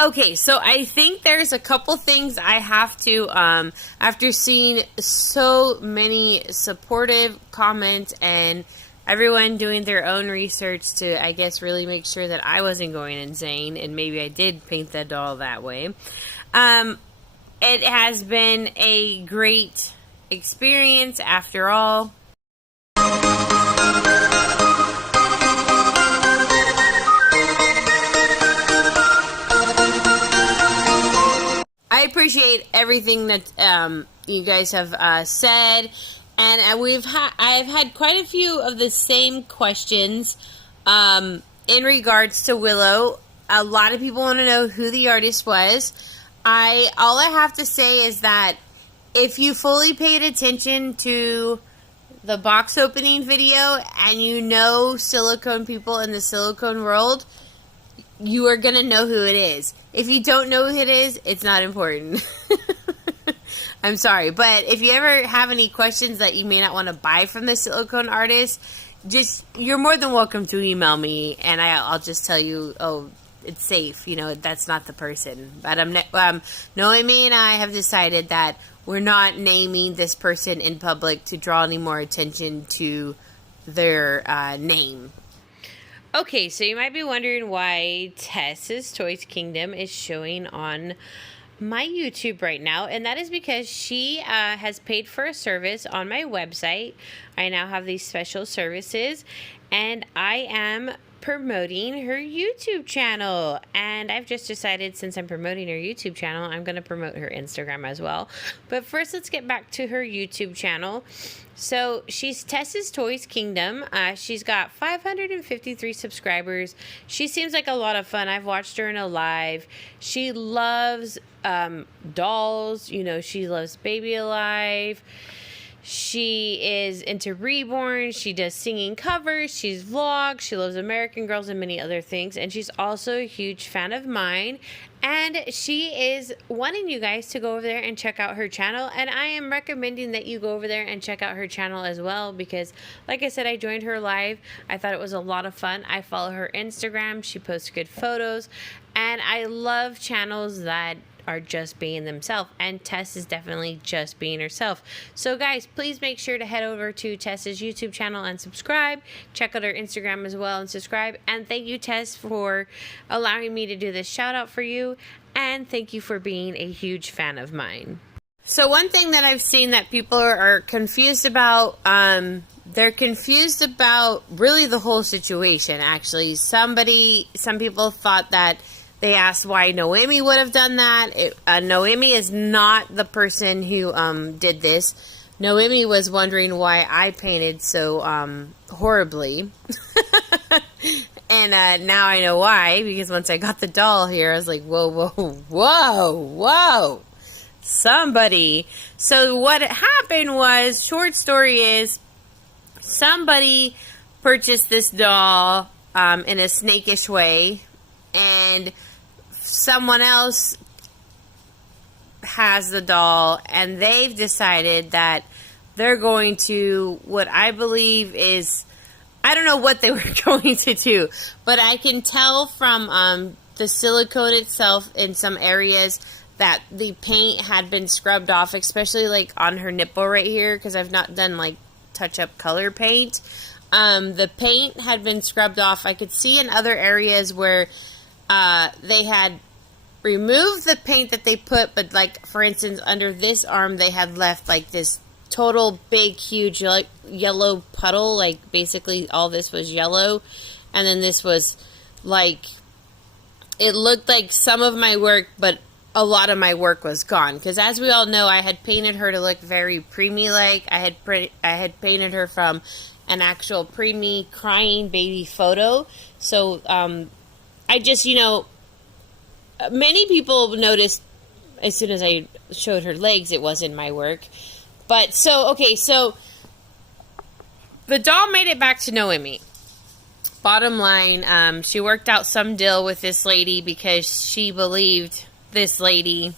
Okay, so I think there's a couple things I have to, after seeing so many supportive comments and everyone doing their own research to, I guess, really make sure that I wasn't going insane, and maybe I did paint the doll that way. It has been a great experience after all. I appreciate everything that you guys have said, and I've had quite a few of the same questions in regards to Willow. A lot of people want to know who the artist was. All I have to say is that if you fully paid attention to the box opening video and you know silicone people in the silicone world, you are going to know who it is. If you don't know who it is, it's not important. I'm sorry. But if you ever have any questions that you may not want to buy from the silicone artist, you're more than welcome to email me, and I'll just tell you, oh, it's safe. You know, that's not the person. But Noemi and I have decided that we're not naming this person in public to draw any more attention to their name. Okay, so you might be wondering why Tess's Toys Kingdom is showing on my YouTube right now, and that is because she has paid for a service on my website. I now have these special services, and I am promoting her YouTube channel, and I've just decided, since I'm promoting her YouTube channel, I'm going to promote her Instagram as well. But first, let's get back to her YouTube channel. So she's Tess's Toys Kingdom. She's got 553 subscribers. She seems like a lot of fun. I've watched her in a live. She loves dolls. You know, she loves Baby Alive. She is into Reborn. She does singing covers. She's vlogs. She loves American Girls and many other things. And she's also a huge fan of mine. And she is wanting you guys to go over there and check out her channel. And I am recommending that you go over there and check out her channel as well. Because, like I said, I joined her live. I thought it was a lot of fun. I follow her Instagram. She posts good photos. And I love channels that are just being themselves, and Tess is definitely just being herself. So guys, please make sure to head over to Tess's YouTube channel and subscribe. Check out her Instagram as well and subscribe. And thank you, Tess, for allowing me to do this shout out for you, and thank you for being a huge fan of mine. So one thing that I've seen that people are confused about, they're confused about really the whole situation. Actually, some people thought that they asked why Noemi would have done that. Noemi is not the person who did this. Noemi was wondering why I painted so horribly. And now I know why, because once I got the doll here, I was like, whoa, whoa, whoa, whoa. Somebody. So what happened was, short story is, somebody purchased this doll in a snakish way, and someone else has the doll, and they've decided that they're going to, what I believe is, I don't know what they were going to do, but I can tell from the silicone itself in some areas that the paint had been scrubbed off, especially like on her nipple right here, because I've not done like touch-up color paint. The paint had been scrubbed off. I could see in other areas where they had removed the paint that they put, but like, for instance, under this arm, they had left like this total big, huge like yellow puddle. Like, basically all this was yellow. And then this was like, it looked like some of my work, but a lot of my work was gone. Because as we all know, I had painted her to look very preemie-like. I had painted her from an actual preemie crying baby photo. So, I just, you know, many people noticed as soon as I showed her legs, it wasn't my work. But, so, okay, so the doll made it back to Noemi. Bottom line, she worked out some deal with this lady because she believed this lady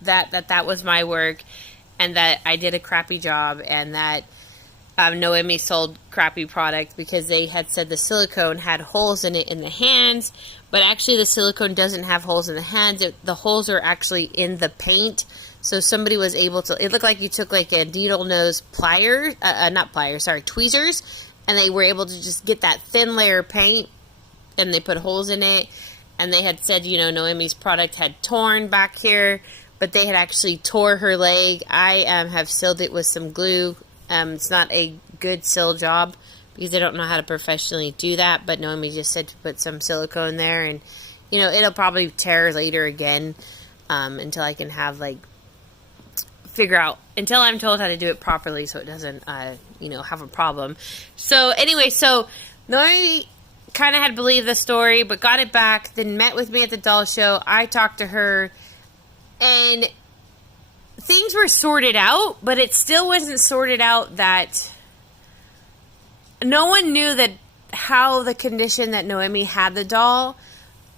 that was my work, and that I did a crappy job, and that Noemi sold crappy product because they had said the silicone had holes in it in the hands, but actually the silicone doesn't have holes in the hands. The holes are actually in the paint. So somebody was able to, it looked like you took like a needle nose pliers, not pliers, sorry, tweezers, and they were able to just get that thin layer of paint, and they put holes in it. And they had said, you know, Noemi's product had torn back here, but they had actually tore her leg. I have sealed it with some glue. It's not a good seal job because I don't know how to professionally do that, but Noemi just said to put some silicone there, and, you know, it'll probably tear later again until I can have, like, figure out, until I'm told how to do it properly so it doesn't, you know, have a problem. So, anyway, so Noemi kind of had believed the story, but got it back, then met with me at the doll show. I talked to her, and things were sorted out, but it still wasn't sorted out that no one knew that how the condition that Noemi had the doll,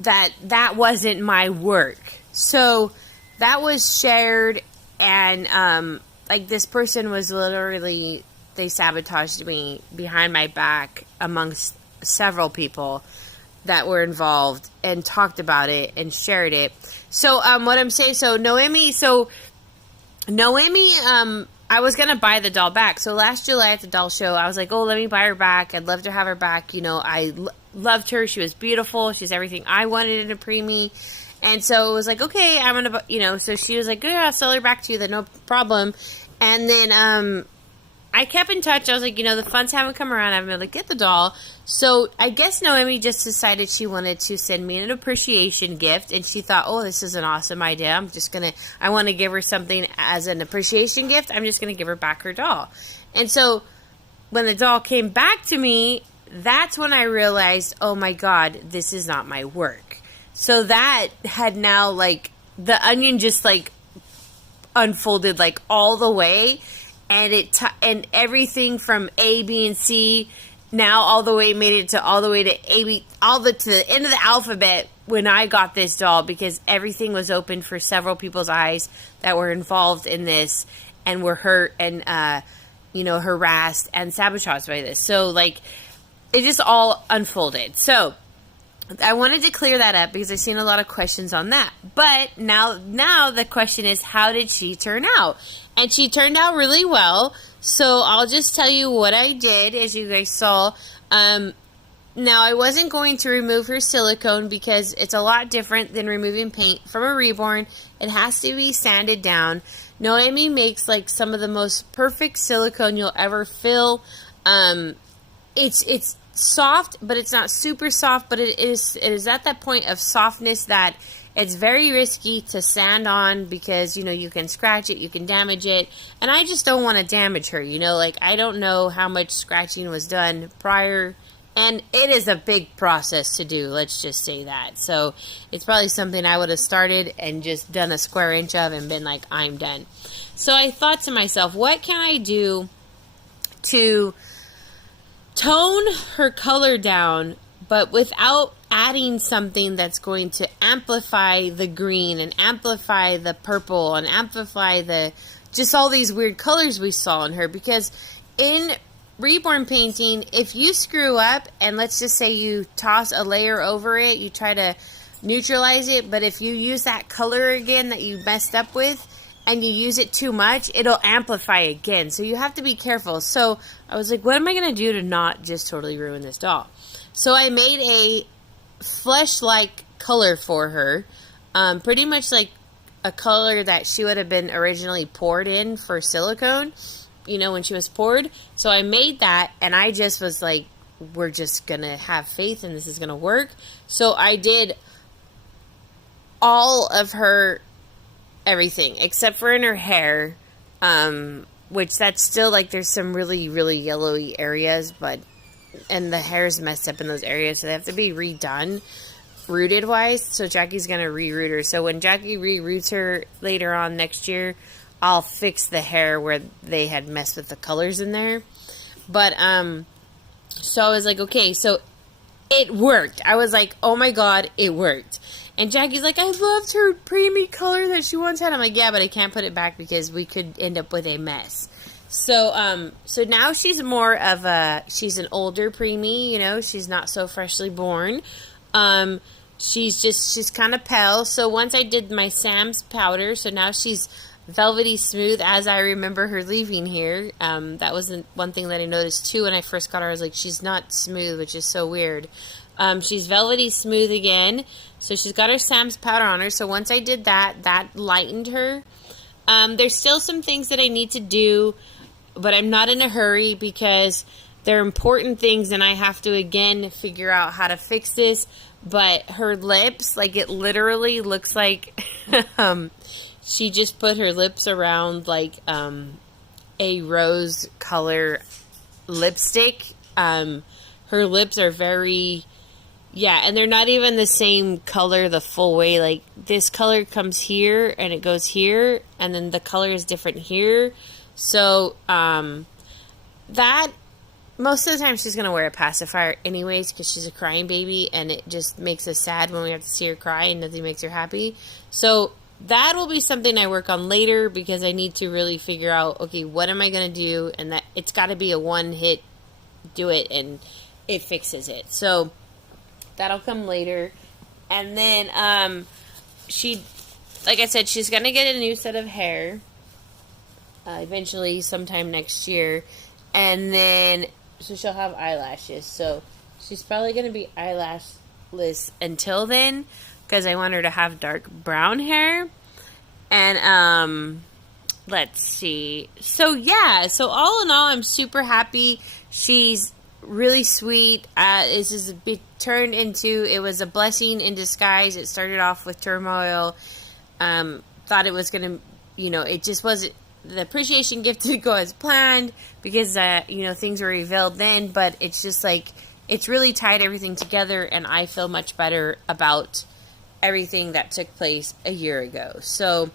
that wasn't my work. So that was shared, and like this person was literally, they sabotaged me behind my back amongst several people that were involved and talked about it and shared it. So what I'm saying, so Noemi, I was going to buy the doll back. So last July at the doll show, I was like, oh, let me buy her back. I'd love to have her back. You know, I loved her. She was beautiful. She's everything I wanted in a preemie. And so it was like, okay, I'm going to, you know, so she was like, good, I'll sell her back to you, then no problem. And then I kept in touch. I was like, you know, the funds haven't come around. I haven't been able to get the doll. So I guess Noemi just decided she wanted to send me an appreciation gift. And she thought, oh, this is an awesome idea. I want to give her something as an appreciation gift. I'm just going to give her back her doll. And so when the doll came back to me, that's when I realized, oh my God, this is not my work. So that had now, like, the onion just, like, unfolded, like, all the way. And and everything from A, B, and C now all the way made it to all the way to A, B, to the end of the alphabet when I got this doll, because everything was open for several people's eyes that were involved in this and were hurt and you know, harassed and sabotaged by this. So like it just all unfolded. So I wanted to clear that up because I've seen a lot of questions on that. But now the question is, how did she turn out? And she turned out really well. So I'll just tell you what I did, as you guys saw. Now, I wasn't going to remove her silicone because it's a lot different than removing paint from a reborn. It has to be sanded down. Noemi makes like some of the most perfect silicone you'll ever feel. It's soft, but it's not super soft, but it is at that point of softness that it's very risky to sand on because, you know, you can scratch it, you can damage it, and I just don't want to damage her, you know, like I don't know how much scratching was done prior, and it is a big process to do, let's just say that. So it's probably something I would have started and just done a square inch of and been like, I'm done. So I thought to myself, what can I do to tone her color down, but without adding something that's going to amplify the green and amplify the purple and amplify the just all these weird colors we saw in her? Because in reborn painting, if you screw up and let's just say you toss a layer over it, you try to neutralize it, but if you use that color again that you messed up with and you use it too much, it'll amplify again. So you have to be careful. So I was like, what am I going to do to not just totally ruin this doll? So I made a flesh-like color for her, pretty much like a color that she would have been originally poured in for silicone, you know, when she was poured. So I made that, and I just was like, we're just going to have faith and this is going to work. So I did all of her everything except for in her hair, which that's still like there's some really, really yellowy areas, but and the hair's messed up in those areas, so they have to be redone rooted wise. So Jackie's gonna re-root her. So when Jackie re-roots her later on next year, I'll fix the hair where they had messed with the colors in there. But so I was like, okay, so it worked. I was like, oh my God, it worked. And Jackie's like, I loved her preemie color that she once had. I'm like, yeah, but I can't put it back because we could end up with a mess. So, so now she's more of she's an older preemie, you know, she's not so freshly born. she's kind of pale. So once I did my Sam's powder, so now she's velvety smooth as I remember her leaving here. That was one thing that I noticed too when I first got her. I was like, she's not smooth, which is so weird. She's velvety smooth again. So she's got her Sam's powder on her. So once I did that, that lightened her. There's still some things that I need to do, but I'm not in a hurry because they're important things and I have to again figure out how to fix this. But her lips, like it literally looks like she just put her lips around like a rose color lipstick. Her lips are very, yeah, and they're not even the same color the full way. Like this color comes here and it goes here, and then the color is different here. So that, most of the time she's going to wear a pacifier anyways because she's a crying baby, and it just makes us sad when we have to see her cry and nothing makes her happy. So that will be something I work on later because I need to really figure out, okay, what am I going to do? And that it's got to be a one hit, do it, and it fixes it. So that'll come later. And then she, like I said, she's going to get a new set of hair eventually sometime next year. And then, so she'll have eyelashes. So she's probably going to be eyelashless until then because I want her to have dark brown hair. And let's see. So yeah, so all in all, I'm super happy. She's really sweet. This is turned into, it was a blessing in disguise. It started off with turmoil. Thought it was going to, you know, it just wasn't, the appreciation gift didn't go as planned because, you know, things were revealed then, but it's just like, it's really tied everything together, and I feel much better about everything that took place a year ago. So,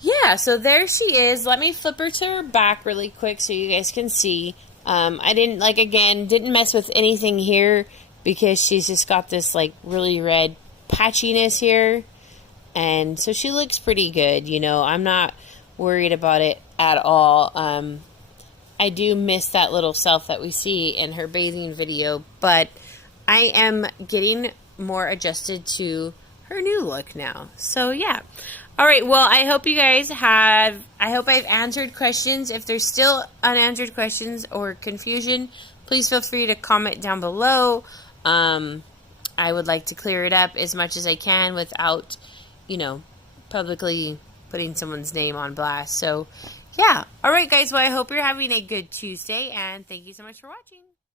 yeah, so there she is. Let me flip her to her back really quick so you guys can see. I didn't, like, again, didn't mess with anything here because she's just got this, like, really red patchiness here. And so she looks pretty good, you know. I'm not worried about it at all. I do miss that little self that we see in her bathing video, but I am getting more adjusted to her new look now. So, yeah. All right, well, I hope you guys have, I hope I've answered questions. If there's still unanswered questions or confusion, please feel free to comment down below. I would like to clear it up as much as I can without, you know, publicly putting someone's name on blast. So, yeah. All right, guys, well, I hope you're having a good Tuesday, and thank you so much for watching.